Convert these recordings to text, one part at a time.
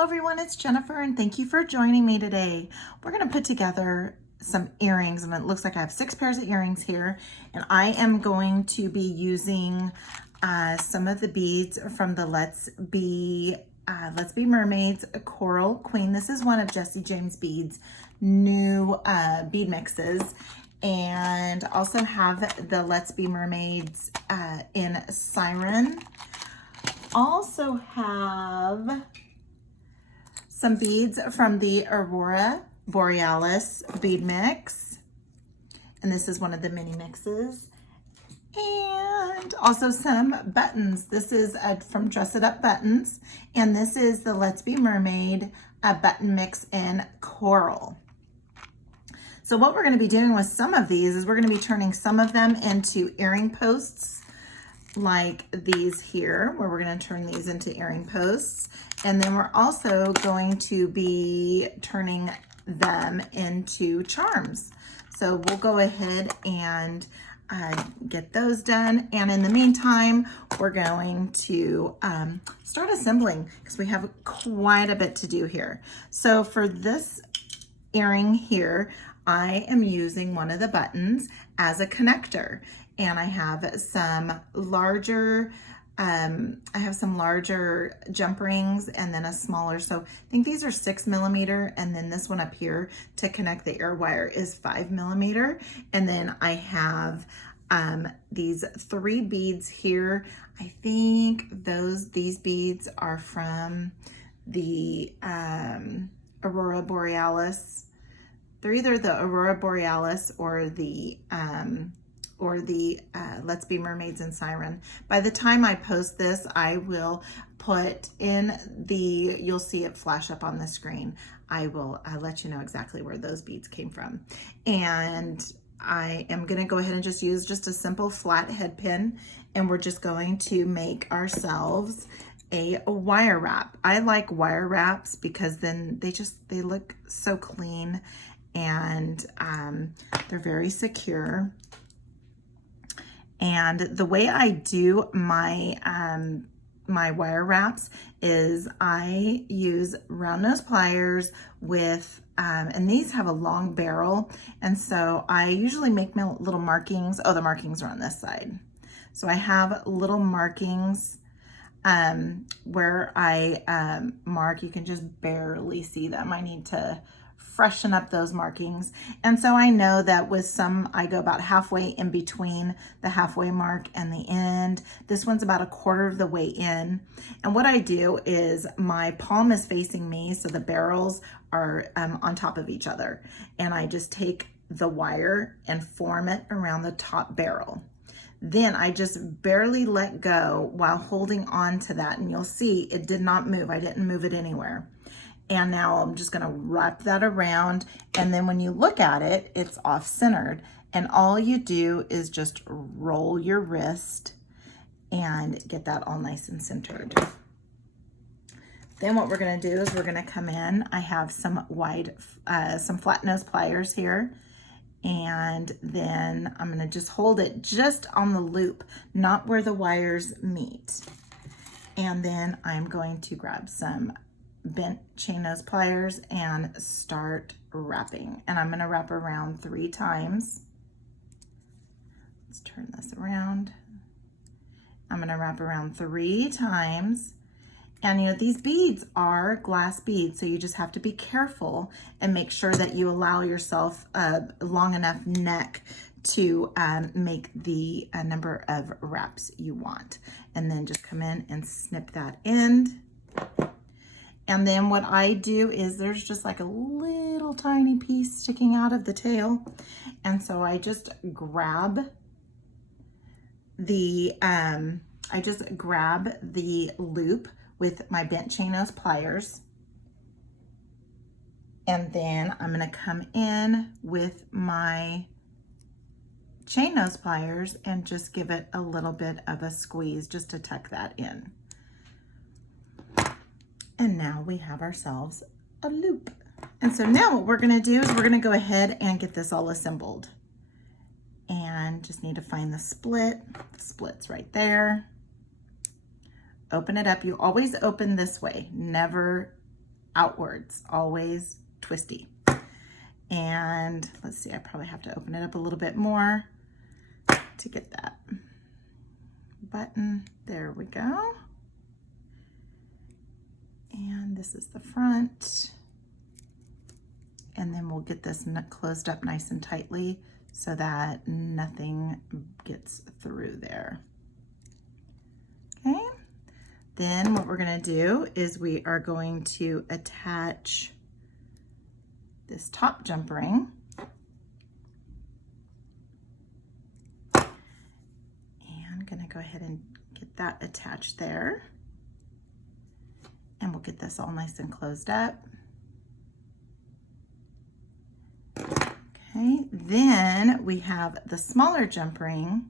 Hello everyone, it's Jennifer and thank you for joining me today. We're going to put together some earrings and it looks like I have 6 pairs of earrings here, and I am going to be using some of the beads from the Let's Be Mermaids Coral Queen. This is one of Jessie James Bead's new bead mixes, and also have the Let's Be Mermaids in Siren. Also have some beads from the Aurora Borealis bead mix, and this is one of the mini mixes, and also some buttons. This is from Dress It Up Buttons, and this is the Let's Be Mermaid button mix in Coral. So what we're going to be doing with some of these is we're going to be turning some of them into earring posts, like these here, where we're going to turn these into earring posts. And then we're also going to be turning them into charms. So we'll go ahead and get those done. And in the meantime, we're going to start assembling because we have quite a bit to do here. So for this earring here, I am using one of the buttons as a connector. And I have some larger, jump rings and then a smaller. So I think these are 6 millimeter, and then this one up here to connect the air wire is 5 millimeter. And then I have these 3 beads here. I think these beads are from the Aurora Borealis. They're either the Aurora Borealis or the Let's Be Mermaids in Siren. By the time I post this, I will put in you'll see it flash up on the screen. I will let you know exactly where those beads came from. And I am gonna go ahead and just use just a simple flat head pin, and we're just going to make ourselves a wire wrap. I like wire wraps because then they look so clean, and they're very secure. And the way I do my my wire wraps is I use round nose pliers with, and these have a long barrel, and so I usually make my little markings. Oh, the markings are on this side. So I have little markings where I mark. You can just barely see them. I need to freshen up those markings. And so I know that with some, I go about halfway in between the halfway mark and the end. This one's about 1/4 of the way in. And what I do is my palm is facing me, so the barrels are on top of each other. And I just take the wire and form it around the top barrel. Then I just barely let go while holding on to that. And you'll see it did not move. I didn't move it anywhere. And now I'm just gonna wrap that around. And then when you look at it, it's off-centered. And all you do is just roll your wrist and get that all nice and centered. Then what we're gonna do is we're gonna come in. I have some flat nose pliers here. And then I'm gonna just hold it just on the loop, not where the wires meet. And then I'm going to grab some bent chain nose pliers and start wrapping. And I'm going to wrap around 3 times. Let's turn this around. I'm going to wrap around 3 times. And you know, these beads are glass beads, so you just have to be careful and make sure that you allow yourself a long enough neck to make the number of wraps you want. And then just come in and snip that end. And then what I do is there's just like a little tiny piece sticking out of the tail. And so I just grab the loop with my bent chain nose pliers. And then I'm gonna come in with my chain nose pliers and just give it a little bit of a squeeze just to tuck that in. And now we have ourselves a loop. And so now what we're gonna do is we're gonna go ahead and get this all assembled. And just need to find the split. The split's right there. Open it up. You always open this way, never outwards, always twisty. And let's see, I probably have to open it up a little bit more to get that button. There we go. And this is the front. And then we'll get this closed up nice and tightly so that nothing gets through there. Okay. Then what we're going to do is we are going to attach this top jump ring. And I'm going to go ahead and get that attached there. And we'll get this all nice and closed up. Okay, then we have the smaller jump ring.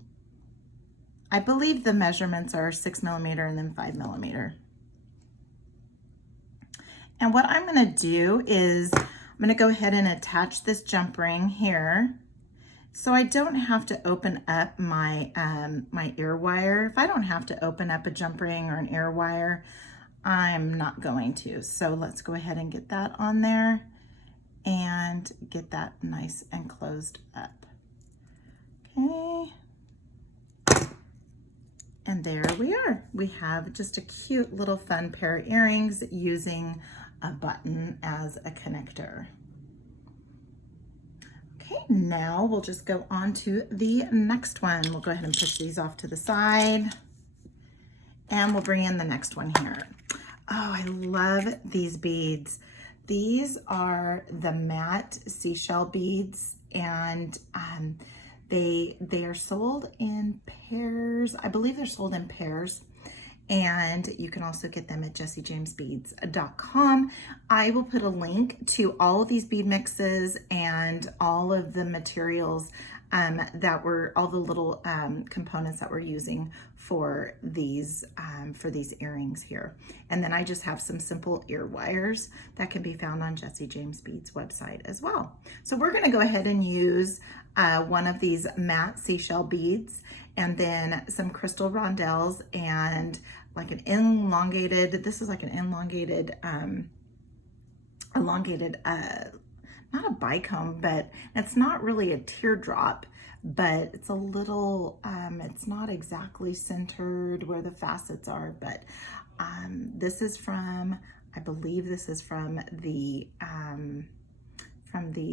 I believe the measurements are 6 millimeter and then 5 millimeter. And what I'm going to do is I'm going to go ahead and attach this jump ring here, so I don't have to open up my my ear wire. If I don't have to open up a jump ring or an ear wire, I'm not going to. So let's go ahead and get that on there and get that nice and closed up. Okay. And there we are. We have just a cute little fun pair of earrings using a button as a connector. Okay, now we'll just go on to the next one. We'll go ahead and push these off to the side and we'll bring in the next one here. Oh, I love these beads. These are the matte seashell beads, and they are sold in pairs. I believe they're sold in pairs, and you can also get them at jessiejamesbeads.com. I will put a link to all of these bead mixes and all of the materials that were, all the little components that we're using for these earrings here. And then I just have some simple ear wires that can be found on Jessie James Beads website as well. So we're gonna go ahead and use one of these matte seashell beads, and then some crystal rondelles, and like an elongated, this is like an elongated, not a bicomb, but it's not really a teardrop, but it's a little, it's not exactly centered where the facets are, but this is from, I believe this is from the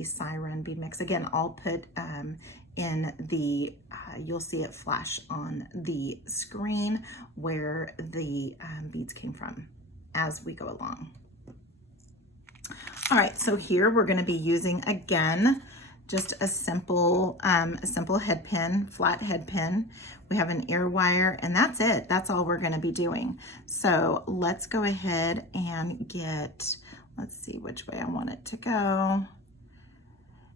Siren bead mix. Again, I'll put in the, you'll see it flash on the screen where the beads came from as we go along. All right, so here we're going to be using, again, just a simple head pin, flat head pin. We have an ear wire, and that's it. That's all we're going to be doing. So let's go ahead and get, let's see which way I want it to go.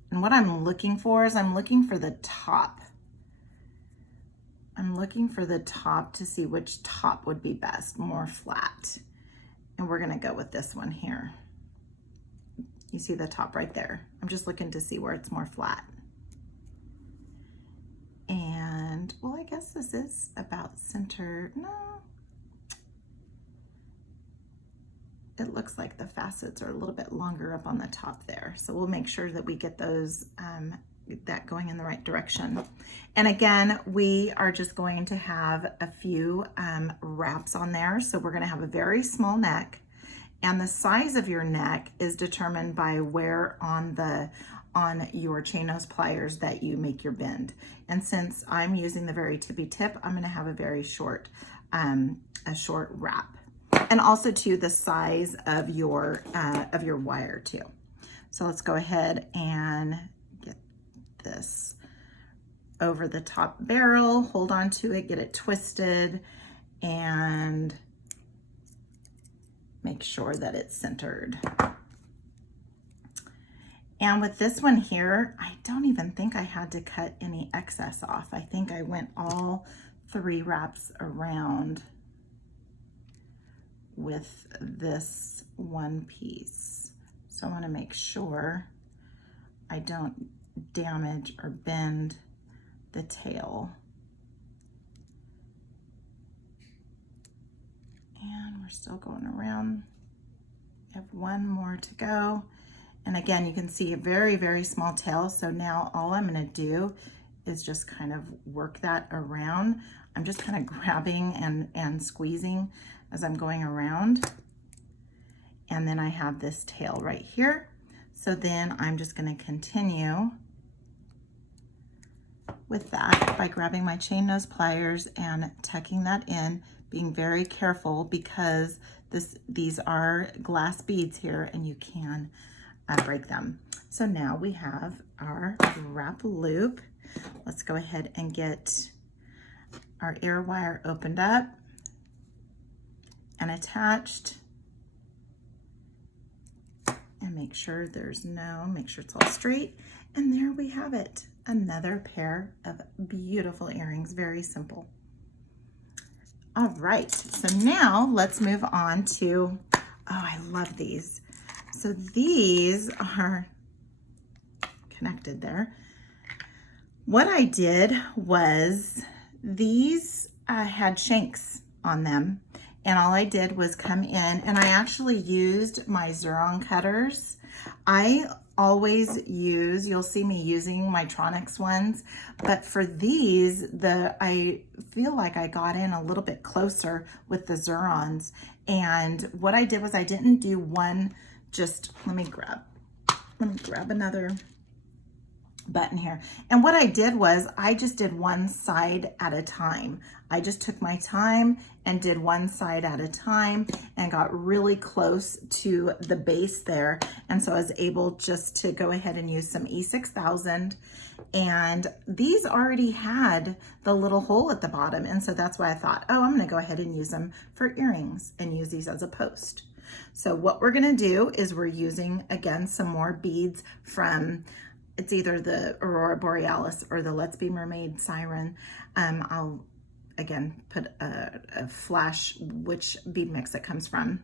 And what I'm looking for is I'm looking for the top. I'm looking for the top to see which top would be best, more flat. And we're going to go with this one here. You see the top right there. I'm just looking to see where it's more flat. And, well, I guess this is about center. No. It looks like the facets are a little bit longer up on the top there. So we'll make sure that we get those, that going in the right direction. And again, we are just going to have a few wraps on there. So we're going to have a very small neck. And the size of your neck is determined by where on your chain nose pliers that you make your bend. And since I'm using the very tippy tip, I'm going to have a very short, a short wrap. And also to the size of your wire too. So let's go ahead and get this over the top barrel, hold on to it, get it twisted, and make sure that it's centered. And with this one here, I don't even think I had to cut any excess off. I think I went all 3 wraps around with this one piece. So I want to make sure I don't damage or bend the tail. And we're still going around I have one more to go. And again, you can see a very, very small tail. So now all I'm gonna do is just kind of work that around. I'm just kind of grabbing and squeezing as I'm going around. And then I have this tail right here. So then I'm just gonna continue with that by grabbing my chain nose pliers and tucking that in, being very careful because these are glass beads here and you can break them. So now we have our wrap loop. Let's go ahead and get our ear wire opened up and attached, and make sure make sure it's all straight. And there we have it. Another pair of beautiful earrings, very simple. All right, so now let's move on to, oh, I love these. So these are connected there. What I did was these had shanks on them, and all I did was come in and I actually used my Xeron cutters. I always use, you'll see me using my Tronics ones, but for these, I feel like I got in a little bit closer with the Xerons. And what I did was I didn't do one, just, let me grab another button here. And what I did was I just did one side at a time. I just took my time and did one side at a time and got really close to the base there. And so I was able just to go ahead and use some E6000, and these already had the little hole at the bottom. And so that's why I thought, oh, I'm gonna go ahead and use them for earrings and use these as a post. So what we're gonna do is we're using, again, some more beads from, it's either the Aurora Borealis or the Let's Be Mermaid Siren. I'll again put a flash which bead mix it comes from.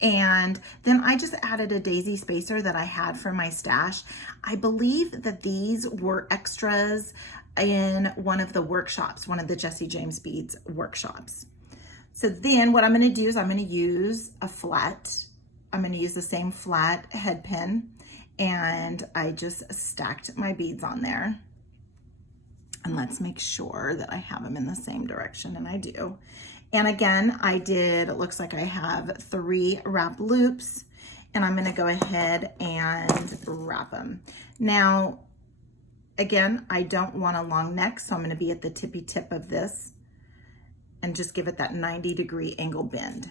And then I just added a daisy spacer that I had from my stash. I believe that these were extras in one of the workshops, one of the Jesse James Beads workshops. So then what I'm gonna do is I'm gonna use a flat, I'm gonna use the same flat head pin, and I just stacked my beads on there. And let's make sure that I have them in the same direction, and I do. And again, it looks like I have 3 wrap loops, and I'm gonna go ahead and wrap them. Now, again, I don't want a long neck, so I'm gonna be at the tippy tip of this and just give it that 90-degree angle bend.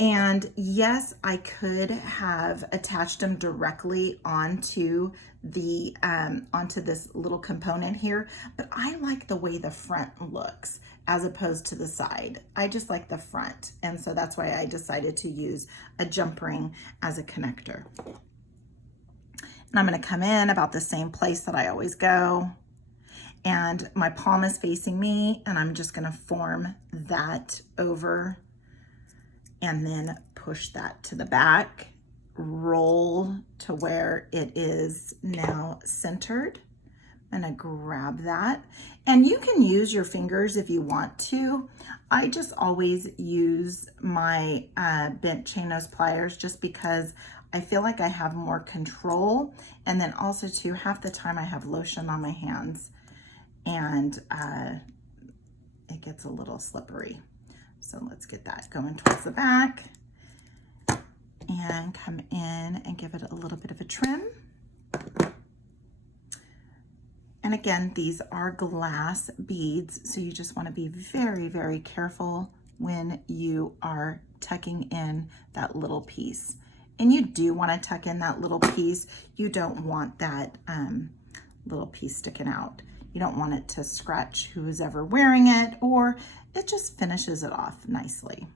And yes, I could have attached them directly onto the onto this little component here, but I like the way the front looks as opposed to the side. I just like the front, and so that's why I decided to use a jump ring as a connector. And I'm going to come in about the same place that I always go, and my palm is facing me, and I'm just going to form that over and then push that to the back, roll to where it is now centered. I'm gonna grab that. And you can use your fingers if you want to. I just always use my bent chain nose pliers just because I feel like I have more control. And then also too, half the time I have lotion on my hands and it gets a little slippery. So let's get that going towards the back and come in and give it a little bit of a trim. And again, these are glass beads, so you just want to be very, very careful when you are tucking in that little piece. And you do want to tuck in that little piece. You don't want that little piece sticking out. You don't want it to scratch who's ever wearing it, or it just finishes it off nicely.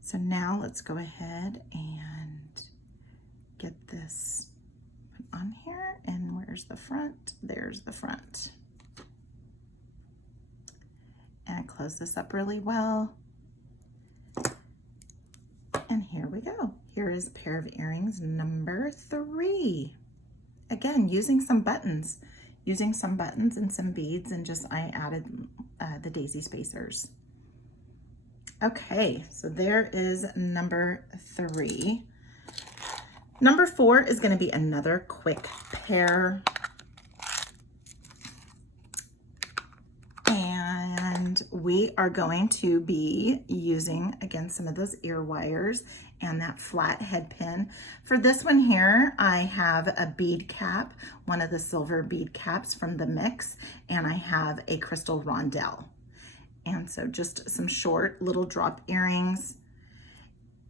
So now let's go ahead and get this on here. And where's the front? There's the front. And close this up really well. And here we go. Here is a pair of earrings number 3. Again, using some buttons and some beads, and just I added the daisy spacers. Okay, so there is number 3. Number 4 is going to be another quick pair. And we are going to be using, again, some of those ear wires and that flat head pin. For this one here, I have a bead cap, one of the silver bead caps from the mix, and I have a crystal rondelle. And so just some short little drop earrings,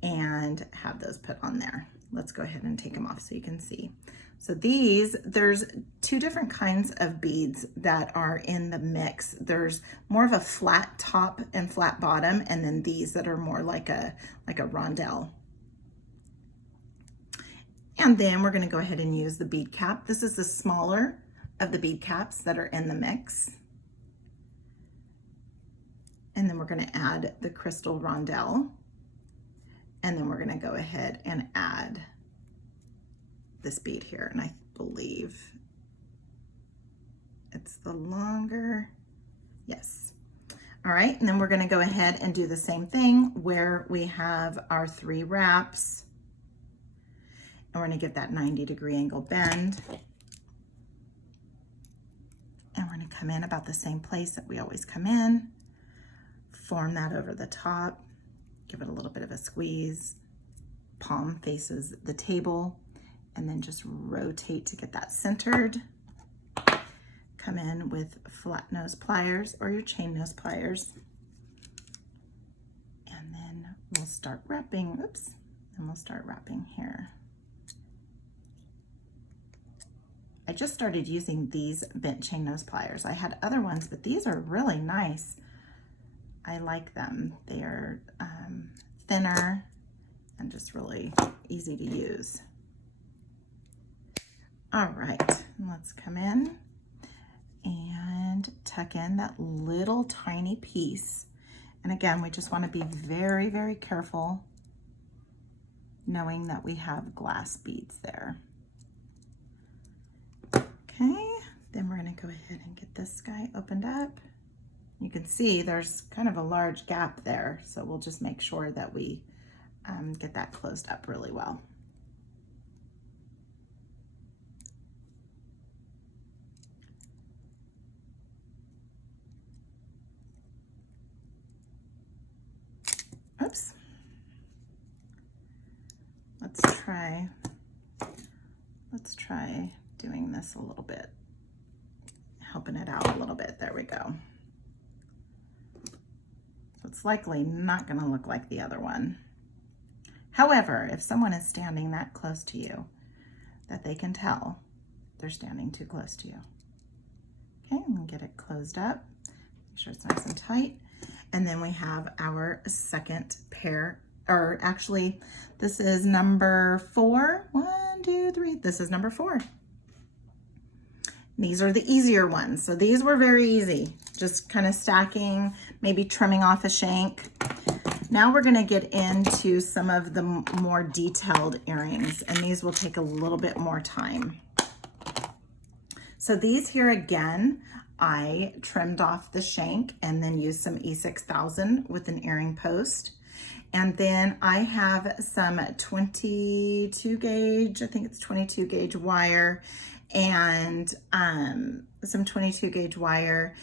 and have those put on there. Let's go ahead and take them off so you can see. So these, there's 2 different kinds of beads that are in the mix. There's more of a flat top and flat bottom, and then these that are more like a rondelle. And then we're gonna go ahead and use the bead cap. This is the smaller of the bead caps that are in the mix. And then we're gonna add the crystal rondelle. And then we're gonna go ahead and add this bead here. And I believe it's the longer, yes. All right, and then we're gonna go ahead and do the same thing where we have our 3 wraps. And we're gonna give that 90-degree angle bend. And we're gonna come in about the same place that we always come in, form that over the top, give it a little bit of a squeeze, palm faces the table, and then just rotate to get that centered. Come in with flat nose pliers or your chain nose pliers. And then we'll start wrapping, oops, and we'll start wrapping here. I just started using these bent chain nose pliers. I had other ones, but these are really nice. I like them. They are thinner and just really easy to use. All right, let's come in and tuck in that little tiny piece. And again, we just want to be very, very careful knowing that we have glass beads there. Okay, then we're going to go ahead and get this guy opened up. You can see there's kind of a large gap there, so we'll just make sure that we get that closed up really well. Oops. Let's try doing this a little bit, helping it out a little bit. There we go. So it's likely not going to look like the other one. However, if someone is standing that close to you, that they can tell they're standing too close to you. Okay, I'm going to get it closed up. Make sure it's nice and tight. And then we have our second pair, or actually, this is number 4. 1, 2, 3. This is number 4. These are the easier ones. So these were very easy. Just kind of stacking, maybe trimming off a shank. Now we're gonna get into some of the more detailed earrings, and these will take a little bit more time. So these here again, I trimmed off the shank and then used some E6000 with an earring post. And then I have some 22 gauge, I think it's 22 gauge wire, and some 22 gauge wire.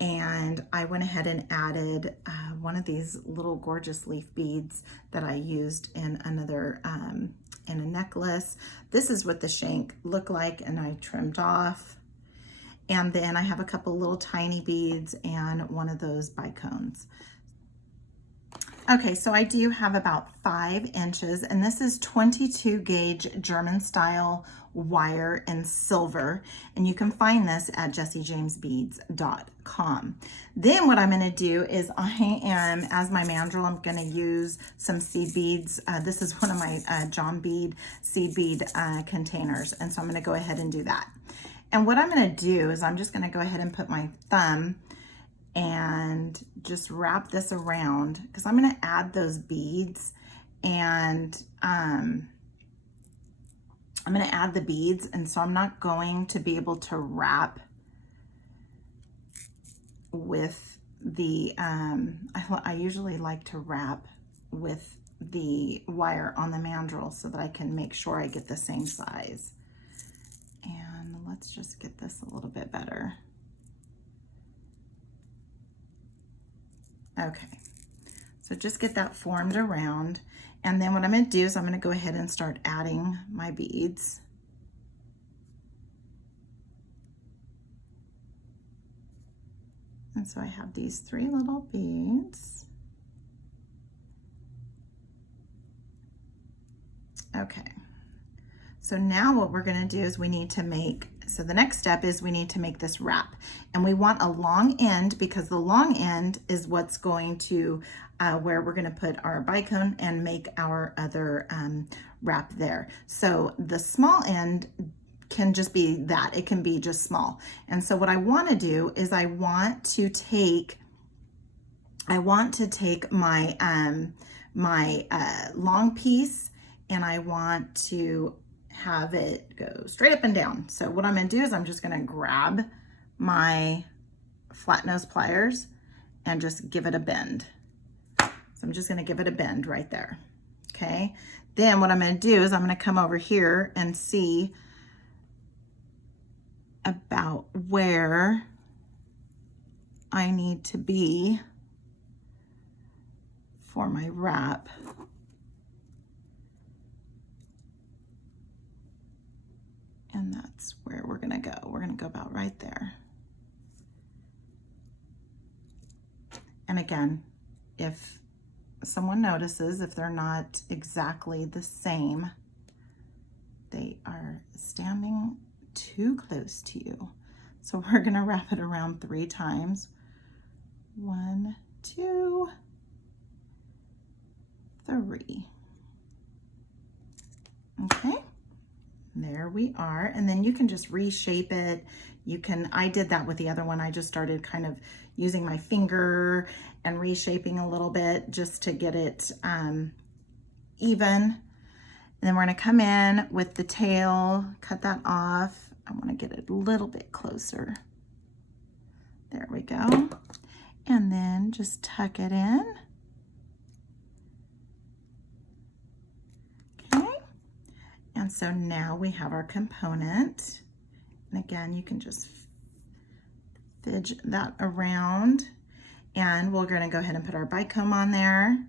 And I went ahead and added one of these little gorgeous leaf beads that I used in another, in a necklace. This is what the shank looked like, and I trimmed off. And then I have a couple little tiny beads and one of those bicones. Okay, so I do have about 5 inches, and this is 22 gauge German style wire in silver, and you can find this at jessiejamesbeads.com. Then what I'm going to do is I am, as my mandrel, I'm going to use some seed beads. This is one of my John Bead seed bead containers, and so I'm going to go ahead and do that. And what I'm going to do is I'm just going to go ahead and put my thumb and just wrap this around, because I'm going to add those beads, and I'm going to add the beads, and so I'm not going to be able to wrap with the I usually like to wrap with the wire on the mandrel so that I can make sure I get the same size. And let's just get this a little bit better. Okay, so just get that formed around. And then what I'm going to do is I'm going to go ahead and start adding my beads. And so I have these 3 little beads. Okay, so now what we're going to do is we need to make, so the next step is we need to make this wrap. And we want a long end because the long end is what's going to, where we're going to put our bicone and make our other wrap there. So the small end can just be that, it can be just small. And so what I want to do is I want to take my long piece, and I want to have it go straight up and down. So what I'm going to do is I'm just going to grab my flat nose pliers and just give it a bend. So I'm just going to give it a bend right there. Okay. Then what I'm going to do is I'm going to come over here and see about where I need to be for my wrap. And that's where we're gonna go. We're gonna go about right there. And again, if someone notices, if they're not exactly the same, they are standing too close to you. So we're gonna wrap it around 3 times. 1, 2, 3. Okay. There we are. And then you can just reshape it. You can, I did that with the other one. I just started kind of using my finger and reshaping a little bit just to get it even. And then we're going to come in with the tail, cut that off. I want to get it a little bit closer. There we go. And then just tuck it in. And so now we have our component. And again, you can just fidge that around. And we're going to go ahead and put our bicomb on there.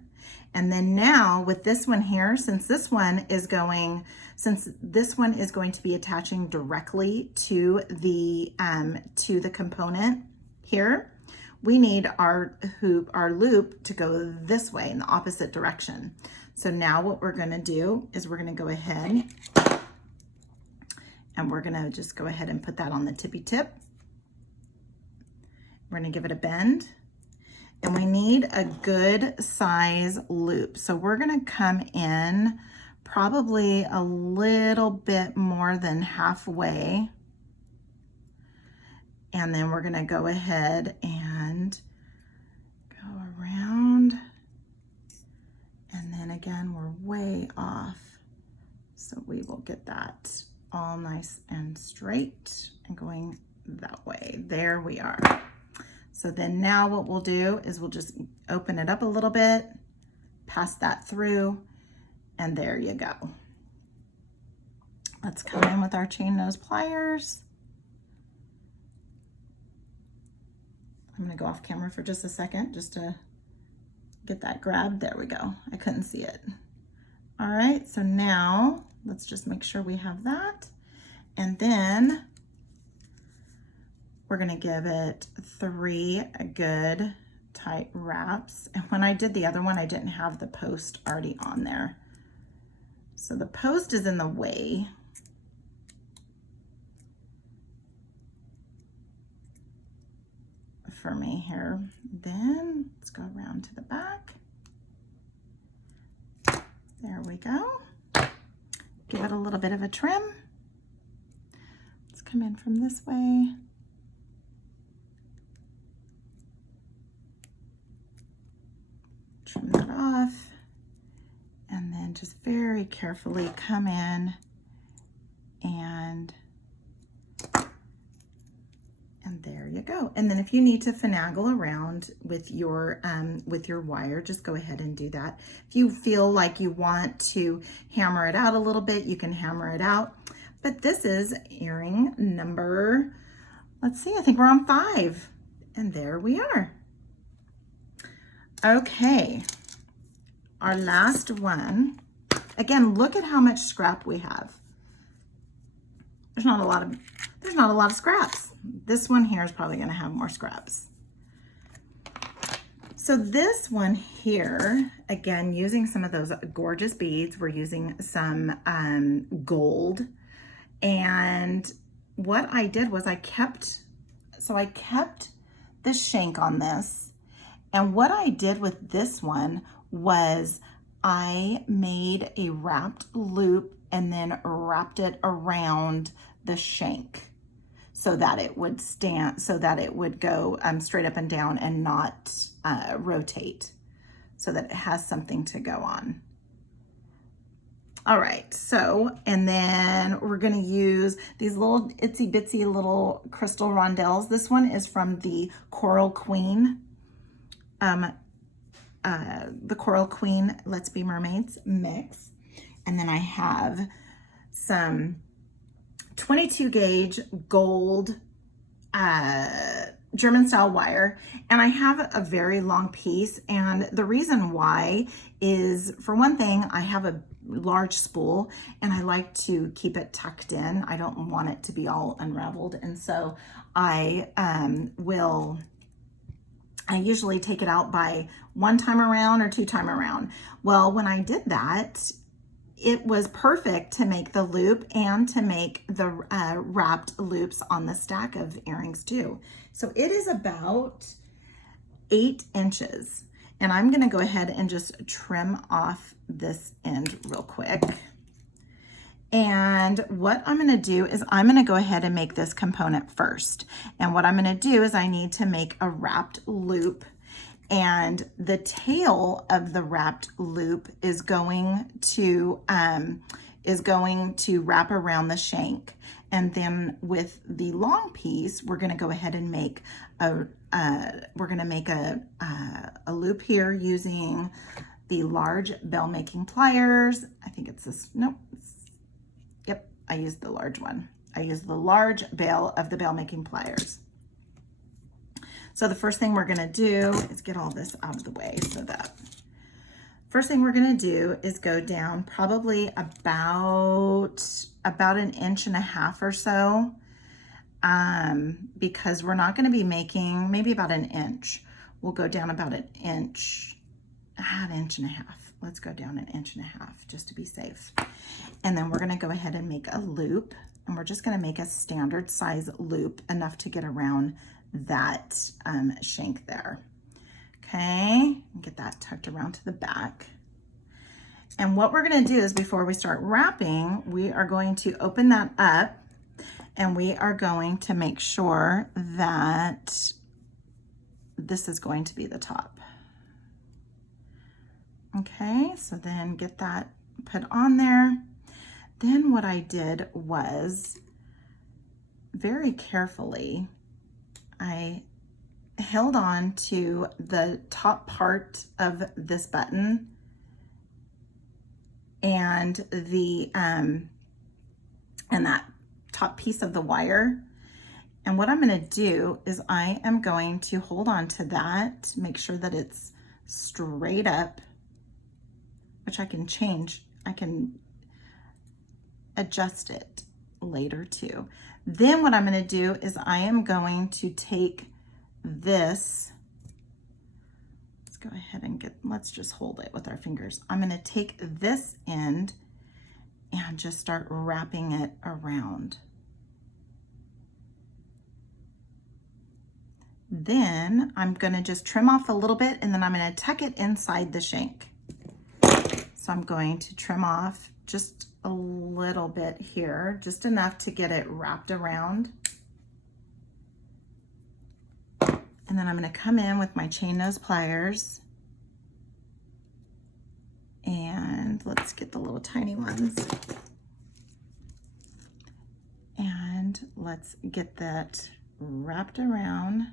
And then now with this one here, since this one is going to be attaching directly to the component here, we need our loop to go this way in the opposite direction. So now what we're going to do is we're going to go ahead and we're going to just go ahead and put that on the tippy tip. We're going to give it a bend, and we need a good size loop. So we're going to come in probably a little bit more than halfway. And then we're going to go ahead and go around. And then again, we're way off. So we will get that all nice and straight and going that way. There we are. So then now what we'll do is we'll just open it up a little bit, pass that through, and there you go. Let's come in with our chain nose pliers. I'm gonna go off camera for just a second just to get that grabbed. There we go. I couldn't see it. All right, so now let's just make sure we have that. And then we're gonna give it 3 good tight wraps. And when I did the other one, I didn't have the post already on there. So the post is in the way. For me here. Then let's go around to the back. There we go. Give it a little bit of a trim. Let's come in from this way. Trim that off. And then just very carefully come in and there you go. And then if you need to finagle around with your wire, just go ahead and do that. If you feel like you want to hammer it out a little bit, you can hammer it out. But this is earring number, let's see, I think we're on 5. And there we are. Okay, our last one. Again, look at how much scrap we have. There's not a lot of scraps. This one here is probably going to have more scraps. So this one here, again, using some of those gorgeous beads, we're using some gold. And what I did was I kept the shank on this. And what I did with this one was I made a wrapped loop and then wrapped it around the shank so that it would stand, so that it would go straight up and down and not rotate, so that it has something to go on. All right, so, and then we're gonna use these little itsy bitsy little crystal rondelles. This one is from the Coral Queen. The Coral Queen Let's Be Mermaids mix. And then I have some 22 gauge gold German style wire, and I have a very long piece, and the reason why is, for one thing, I have a large spool and I like to keep it tucked in. I don't want it to be all unraveled, and so I usually take it out by 1 time around or 2 time around. Well, when I did that, it was perfect to make the loop and to make the wrapped loops on the stack of earrings too. So it is about 8 inches. And I'm gonna go ahead and just trim off this end real quick. And what I'm gonna do is I'm gonna go ahead and make this component first. And what I'm gonna do is I need to make a wrapped loop, and the tail of the wrapped loop is going to wrap around the shank. And then with the long piece, we're gonna go ahead and make a loop here using the large bell making pliers. I think it's this, nope. Yep, I used the large one. I used the large bail of the bell making pliers. So the first thing we're gonna do is get all this out of the way, so that first thing we're gonna do is go down probably about 1.5 inches or so, because we're not gonna be making, maybe about 1 inch. We'll go down about 1 inch, 1.5 inches. Let's go down 1.5 inches just to be safe. And then we're gonna go ahead and make a loop, and we're just gonna make a standard size loop, enough to get around that shank there. Okay, get that tucked around to the back. And what we're gonna do is, before we start wrapping, we are going to open that up, and we are going to make sure that this is going to be the top. Okay, so then get that put on there. Then what I did was, very carefully, I held on to the top part of this button and that top piece of the wire. And what I'm gonna do is I am going to hold on to that, make sure that it's straight up, which I can change. I can adjust it later too. Then what I'm gonna do is I am going to take this, let's go ahead and let's just hold it with our fingers. I'm gonna take this end and just start wrapping it around. Then I'm gonna just trim off a little bit, and then I'm gonna tuck it inside the shank. So I'm going to trim off just a little bit here, just enough to get it wrapped around. And then I'm gonna come in with my chain nose pliers, and let's get the little tiny ones. And let's get that wrapped around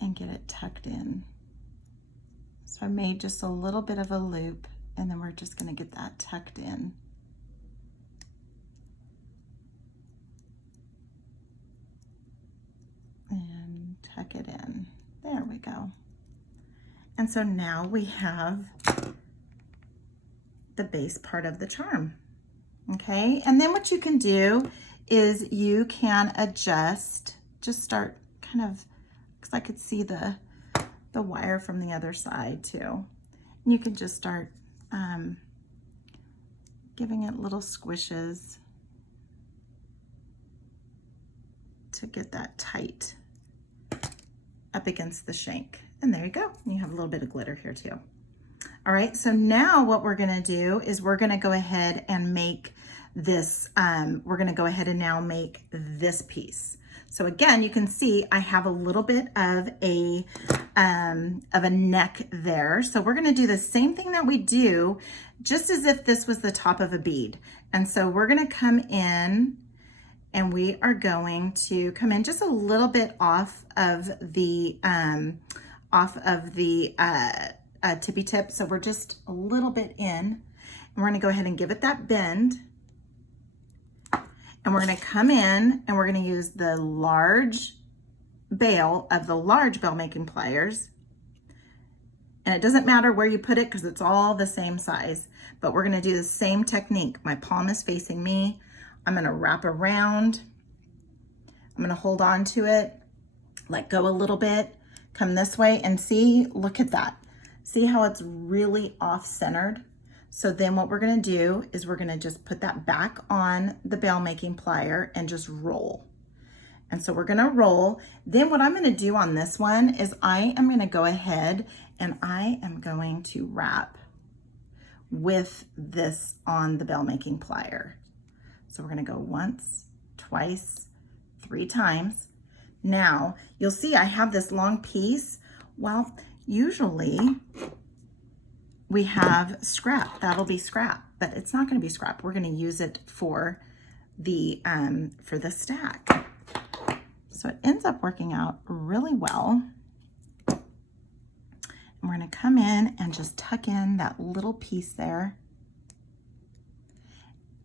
and get it tucked in. So I made just a little bit of a loop, and then we're just going to get that tucked in. And tuck it in. There we go. And so now we have the base part of the charm. Okay, and then what you can do is you can adjust, just start kind of, because I could see the wire from the other side too. And you can just start giving it little squishes to get that tight up against the shank. And there you go. You have a little bit of glitter here too. All right, so now what we're gonna do is we're gonna go ahead and make this, we're gonna go ahead and now make this piece. So again, you can see I have a little bit of a neck there. So we're gonna do the same thing that we do, just as if this was the top of a bead. And so we're gonna come in and we are going to come in just a little bit off of the tippy tip. So we're just a little bit in, and we're gonna go ahead and give it that bend. And we're gonna come in and we're gonna use the large bail of the large bail making pliers. And it doesn't matter where you put it because it's all the same size, but we're gonna do the same technique. My palm is facing me. I'm gonna wrap around. I'm gonna hold on to it, let go a little bit, come this way, and see, look at that. See how it's really off-centered? So then what we're gonna do is we're gonna just put that back on the bail making plier and just roll. And so we're gonna roll. Then what I'm gonna do on this one is I am gonna go ahead and I am going to wrap with this on the bail making plier. So we're gonna go once, twice, 3 times. Now, you'll see I have this long piece. Well, usually we have scrap, that'll be scrap, but it's not gonna be scrap. We're gonna use it for the stack. So it ends up working out really well. And we're gonna come in and just tuck in that little piece there.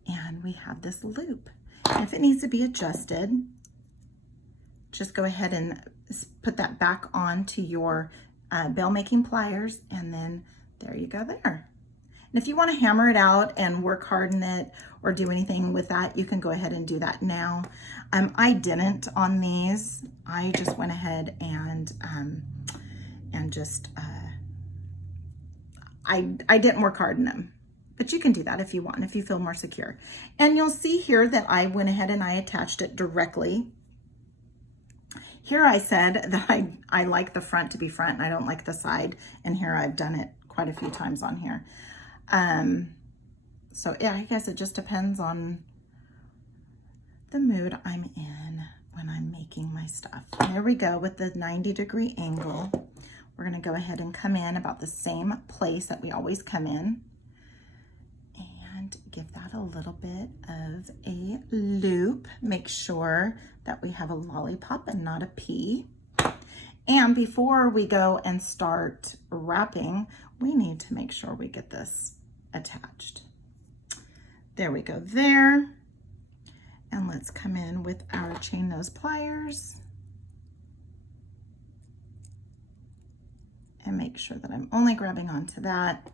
And we have this loop. If it needs to be adjusted, just go ahead and put that back onto your bail making pliers, and then there you go there. And if you want to hammer it out and work hard in it or do anything with that, you can go ahead and do that now. I didn't on these. I just went ahead and just I didn't work hard in them. But you can do that if you want, if you feel more secure. And you'll see here that I went ahead and I attached it directly. Here I said that I like the front to be front and I don't like the side. And here I've done it quite a few times on here. So yeah, I guess it just depends on the mood I'm in when I'm making my stuff. There we go with the 90-degree angle. We're gonna go ahead and come in about the same place that we always come in. And give that a little bit of a loop. Make sure that we have a lollipop and not a pea. And before we go and start wrapping, we need to make sure we get this attached. There we go there. And let's come in with our chain nose pliers and make sure that I'm only grabbing onto that.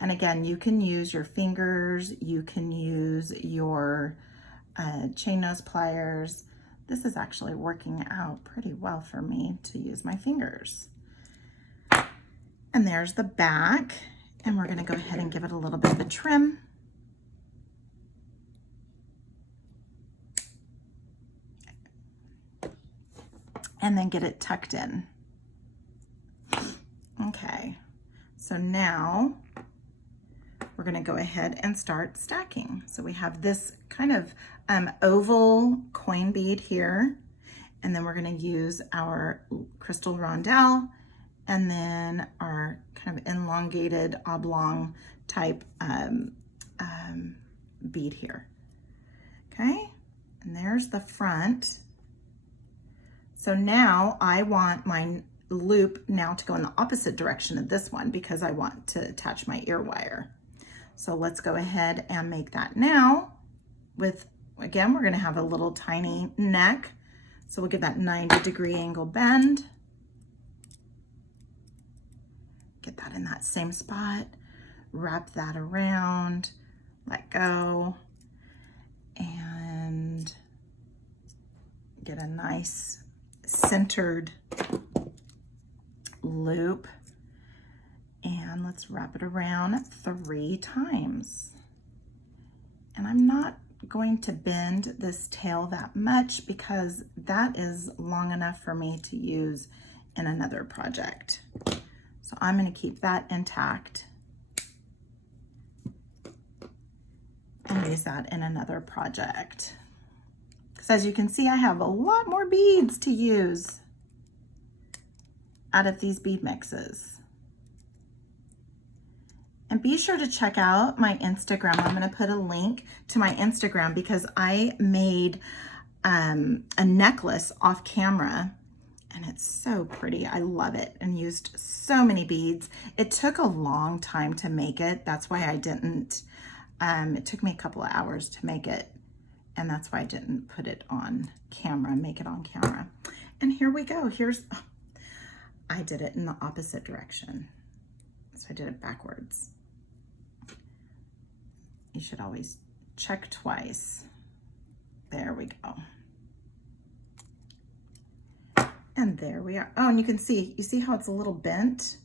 And again, you can use your fingers, you can use your chain nose pliers. This is actually working out pretty well for me to use my fingers. And there's the back, and we're gonna go ahead and give it a little bit of a trim. And then get it tucked in. Okay, so now, we're gonna go ahead and start stacking. So we have this kind of oval coin bead here, and then we're gonna use our crystal rondelle, and then our kind of elongated oblong type bead here. Okay, and there's the front. So now I want my loop now to go in the opposite direction of this one because I want to attach my ear wire. So let's go ahead and make that now with, again, we're gonna have a little tiny neck. So we'll give that 90-degree angle bend. Get that in that same spot, wrap that around, let go, and get a nice centered loop. And let's wrap it around 3 times. And I'm not going to bend this tail that much because that is long enough for me to use in another project. So I'm going to keep that intact and use that in another project. Because as you can see, I have a lot more beads to use out of these bead mixes. And be sure to check out my Instagram. I'm going to put a link to my Instagram because I made a necklace off camera and it's so pretty. I love it, and used so many beads. It took a long time to make it. That's why I didn't, it took me a couple of hours to make it, and that's why I didn't put it on camera, make it on camera. And here we go. I did it in the opposite direction. So I did it backwards. You should always check twice. There we go. And there we are. Oh, and you can see, you see how it's a little bent?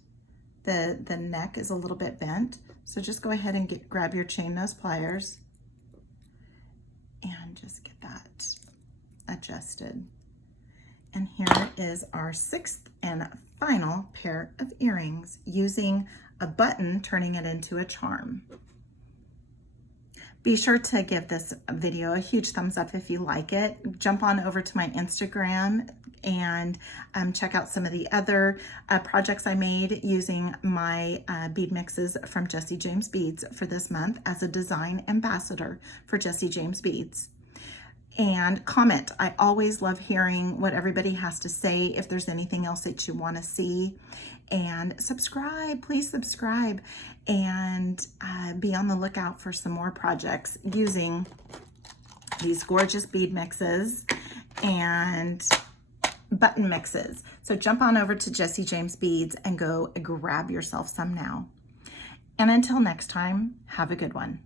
The neck is a little bit bent. So just go ahead and grab your chain nose pliers and just get that adjusted. And here is our 6th and final pair of earrings using a button, turning it into a charm. Be sure to give this video a huge thumbs up if you like it. Jump on over to my Instagram and check out some of the other projects I made using my bead mixes from Jessie James Beads for this month as a design ambassador for Jessie James Beads. And comment. I always love hearing what everybody has to say, if there's anything else that you want to see. And subscribe, please subscribe, and be on the lookout for some more projects using these gorgeous bead mixes and button mixes. So jump on over to Jessie James Beads and go grab yourself some now. And until next time, have a good one.